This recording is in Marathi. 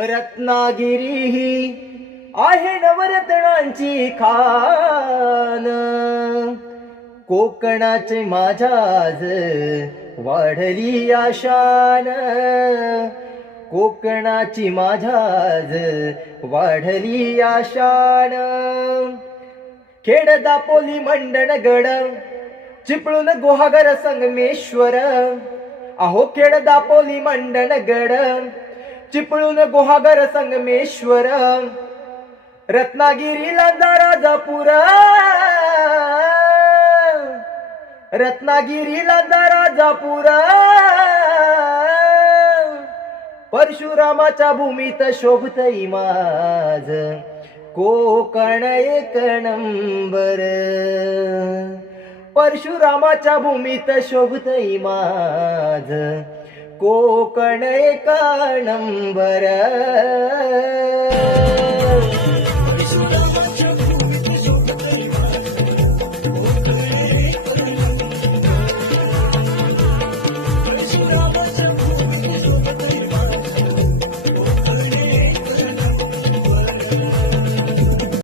रत्नागिरी ही आहे नवरत्नांची खान. कोकणाचे माझ्याज वाढली आशान. कोकणाची माझ्याज वाढली आशान. खेड दापोली मंडणगड चिपळूण गुहागर संगमेश्वर. अहो खेड दापोली मंडणगड चिपळूण गुहागर संगमेश्वर. रत्नागिरी लांजा राजापूर. रत्नागिरी लांजा राजापूर. परशुरामाच्या भूमीत शोभतई माझ कोकण एक नंबर. परशुरामाच्या भूमीत शोभतई माझ कोकण एक नंबर.